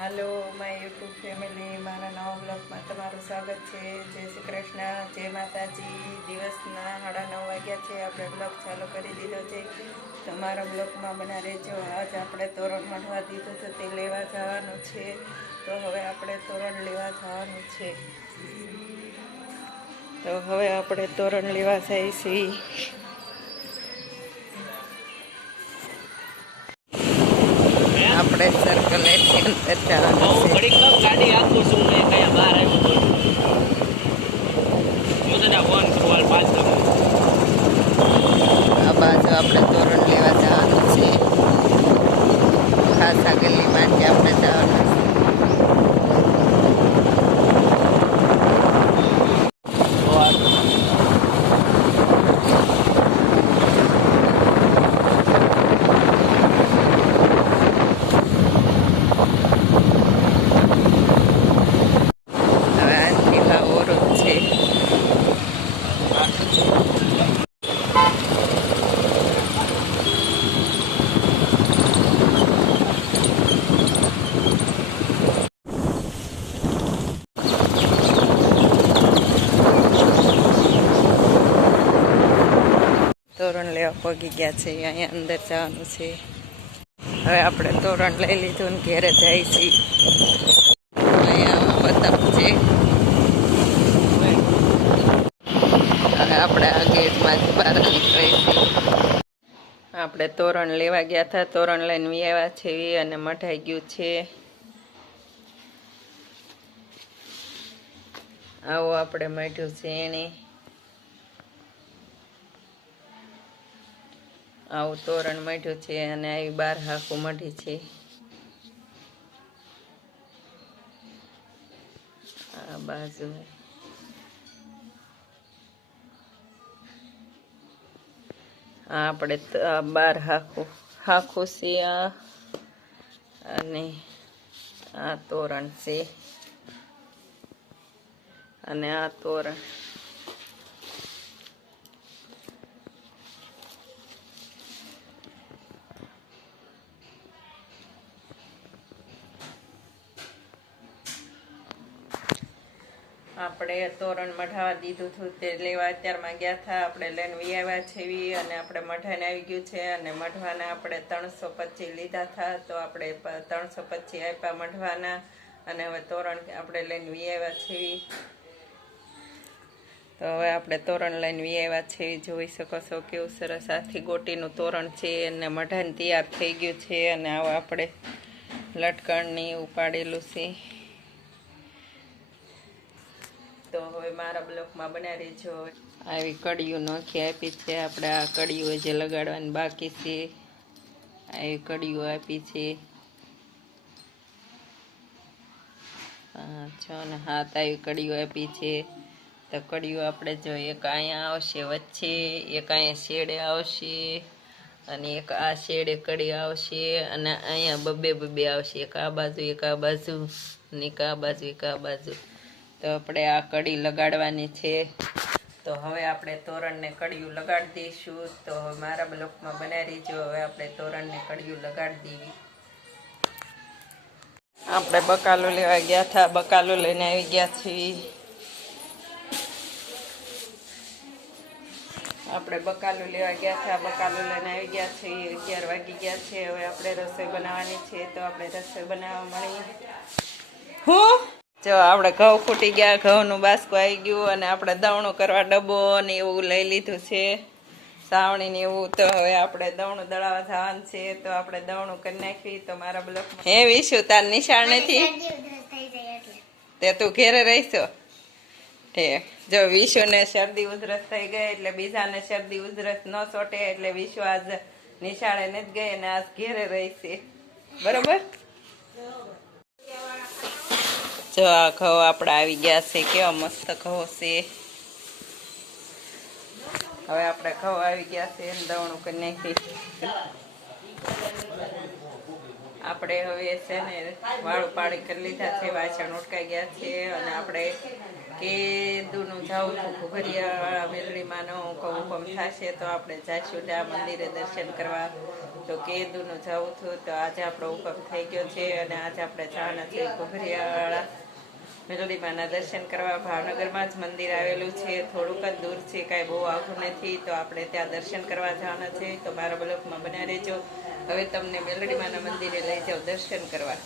Hello my YouTube family, મારા નવા બ્લોગમાં તમારું સ્વાગત છે. જય શ્રી કૃષ્ણ, જય માતાજી. દિવસના 9:30 વાગ્યા છે. આપણે બ્લોગ ચાલુ કરી દીધો છે. તમારા બ્લોગમાં બના રહેજો. આજ આપણે તોરણ મઢવા દીધું તો તે લેવા જવાનું છે. તો હવે આપણે તોરણ લેવા જવાનું છે. જઈએ છીએ. આપણે સર્કલ એની અંદર જવાનું છે. ગાડી આપું છું મેં કયા બહાર આવ્યું આ બાજુ આપણે તોરણ લેવા જવાનું છે. ખાસા ગલી માટે આપણે જવાનું છે. તોરણ લેવા પગી ગયા છે. અહીંયા અંદર જવાનું છે. હવે આપણે તોરણ લઈ લીધું ને ઘેરે જાય છીએ. અહીંયા બતાવ છે. હવે આપણે આ ગેટમાંથી બહાર નીકળીએ છીએ. આપણે તોરણ લેવા ગયા હતા. તોરણ લઈને આવ્યા છે અને મઢાઈ ગયું છે. આવો આપણે મઢ્યું છે એને. આવું તોરણ મઢ્યું છે અને આવી 12 હાકું મઢી છે. આ બાજુ આપણે 12 હાકું છે આ, અને આ તોરણ છે, અને આ તોરણ. આપણે તોરણ મઢાવા દીધું હતું તે લેવા અત્યારમાં ગયા હતા. આપણે લઈને આવ્યા છે અને આપણે મઢાઈને આવી ગયું છે. અને મઢવાના આપણે 325 લીધા હતા. તો આપણે 325 આપ્યા મઢવાના. અને હવે તોરણ આપણે લઈને આવ્યા છે. તો હવે આપણે તોરણ લઈને આવ્યા છે. જોઈ શકો છો કેવું સરસ આથી ગોટીનું તોરણ છે. અને મઢાઈને તૈયાર થઈ ગયું છે. અને આવા આપણે લટકણની ઉપાડેલું છે. તો હવે મારા બ્લોકમાં બના રહેજો. આવી કડીઓ નોખી આપી છે. આપણે આ કડીઓ જે લગાડવાની બાકી છે, આવી કડીઓ આપી છે. 6 ને 7 આવી કડીઓ આપી છે. તો કડીઓ આપણે જો એક અહીંયા આવશે વચ્ચે, એક અહીંયા શેડે આવશે, અને એક આ શેડે કડી આવશે, અને અહીંયા બબે આવશે. એક આ બાજુ, એક આ બાજુ, અને એક આ બાજુ, એક આ બાજુ. તો આપણે આ કડી લગાડવાની છે. તો હવે આપણે તોરણને કડિયું લગાડી દઈશું. તો હવે મારા બ્લોકમાં બનાવી રહીજો. હવે આપણે તોરણને કડિયું લગાડી દઈએ. આપણે બકાલું લેવા ગયા હતા. બકાલું લઈને આવી ગયા છીએ. આપણે બકાલું લેવા ગયા હતા. બકાલું લઈને આવી ગયા છીએ. 11 વાગી ગયા છે. હવે આપણે રસોઈ બનાવવાની છે. તો આપણે રસોઈ બનાવવા મળીએ. જો આપણે ઘઉં ફૂટી ગયા, ઘઉંનું બાસકું આવી ગયું, અને આપણે દવણું કરવા ડબ્બો ને એવું લઈ લીધું છે, સાવણી ને એવું. તો હવે આપણે દવણું દળાવવા જવાનું છે. તો આપણે દવણું કરી નાખી. તો મારા બ્લોકમાં હે વિશુ, તાર નિશાળ નથી તે તું ઘેરે રહીશો. ઠીક. જો વિશુને શરદી ઉધરસ થઈ ગઈ એટલે બીજાને શરદી ઉધરસ ન ચોટે એટલે વિશુ આજ નિશાળે નથી ગઈ અને આજ ઘેરે રહીશે. બરોબર. જો આ ઘઉં આપણે આવી ગયા છે. કેવા મસ્ત ઘઉં છે. હવે આપણે ઘઉં આવી ગયા છે. દવણું કરી નાખી. આપણે હવે છે ને વાળું પાડી કરી લીધા છે. વાસણ ઉટકાઈ ગયા છે. અને આપણે કેદુનું જાવું છું ઘુઘરિયા મેલડીમાં નો હુકમ થશે તો આપણે જઈશું ત્યાં મંદિરે દર્શન કરવા. તો કેદુનું જવું હતું. તો આજે આપણો હુકમ થઈ ગયો છે અને આજે આપણે જવાના છે ઘોઘરિયાવાળા મેલડીમાના દર્શન કરવા. ભાવનગરમાં જ મંદિર આવેલું છે, થોડુંક જ દૂર છે, કાંઈ બહુ આઘું નથી. તો આપણે ત્યાં દર્શન કરવા જવાના છે. તો મારા બ્લોગમાં બન્યા રહેજો. હવે તમને મેલડીમાના મંદિરે લઈ જાઉં દર્શન કરવા.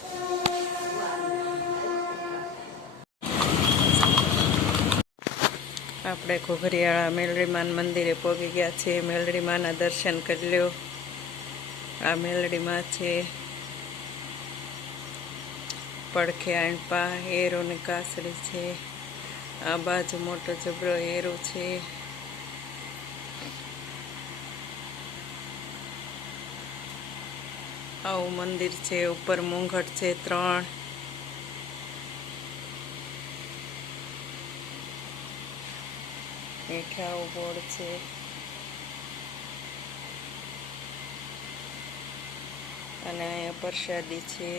આપણે ઘોઘરિયાળા મેલડીમાન મંદિરે પહોંચી ગયા છે. મેલડીમાના દર્શન કરી લ્યો. આ મેલડીમાં છે. પડખે આણપા એરો ને કાસડી છે. આ બાજુ મોટો જબરો એરો છે. આવું મંદિર છે. ઉપર મુંગટ છે 3. હેઠે આવું બોર્ડ છે. અને અહીંયા પ્રસાદી છે.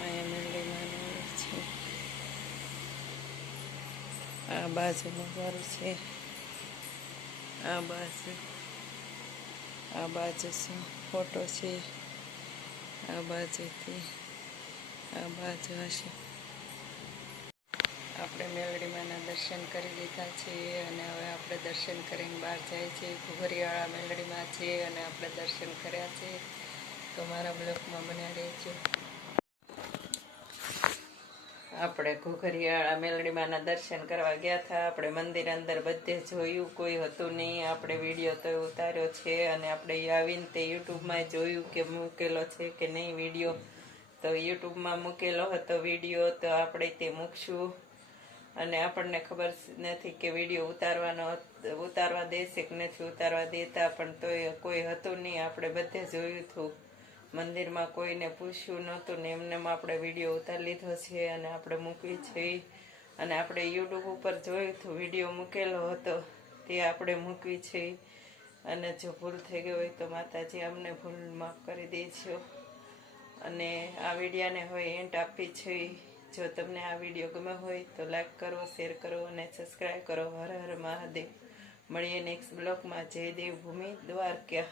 અહીંયા મેલડીમાનું છે. આ બાજુનું ઘર છે. આ બાજુ શું ફોટો છે. આ બાજુથી આ બાજુ હશે. આપણે મેલડીમાના દર્શન કરી લીધા છે અને હવે આપણે દર્શન કરીને બહાર જાય છે. ઘોઘરિયાળા મેલડીમાં છે અને આપણે દર્શન કર્યા છે. તો મારા બ્લોગમાં બન્યા રહેજો. આપણે ઘોઘરિયાળા મેલડીમાના દર્શન કરવા ગયા હતા. આપણે મંદિર અંદર બધે જોયું, કોઈ હતું નહીં. આપણે વિડીયો તો ઉતાર્યો છે અને આપણે આવીને તે યુટ્યુબમાં જોયું કે મૂકેલો છે કે નહીં વિડીયો. તો યુટ્યુબમાં મૂકેલો હતો વિડીયો, તો આપણે તે મૂકશું. અને આપણને ખબર નથી કે વિડીયો ઉતારવા દેશે કે નથી ઉતારવા દેતા, પણ તોય કોઈ હતું નહીં. આપણે બધે જોયું હતું, મંદિરમાં કોઈને પૂછ્યું નહોતું ને એમને આપણે વિડીયો ઉતારી લીધો છે અને આપણે મૂકવી છે. અને આપણે યુટ્યુબ ઉપર જોયું હતું, વિડીયો મૂકેલો હતો તે આપણે મૂકવી છે. અને જો ભૂલ થઈ ગઈ હોય તો માતાજી અમને ભૂલ માફ કરી દેજો. અને આ વિડીયાને હવે એન્ડ આપી છે. જો તમને આ વિડીયો ગમે હોય તો લાઈક કરો, શેર કરો અને સબસ્ક્રાઈબ કરો. હર હર મહાદેવ. મળીએ નેક્સ્ટ બ્લોગમાં. જય દેવભૂમિ દ્વારકા.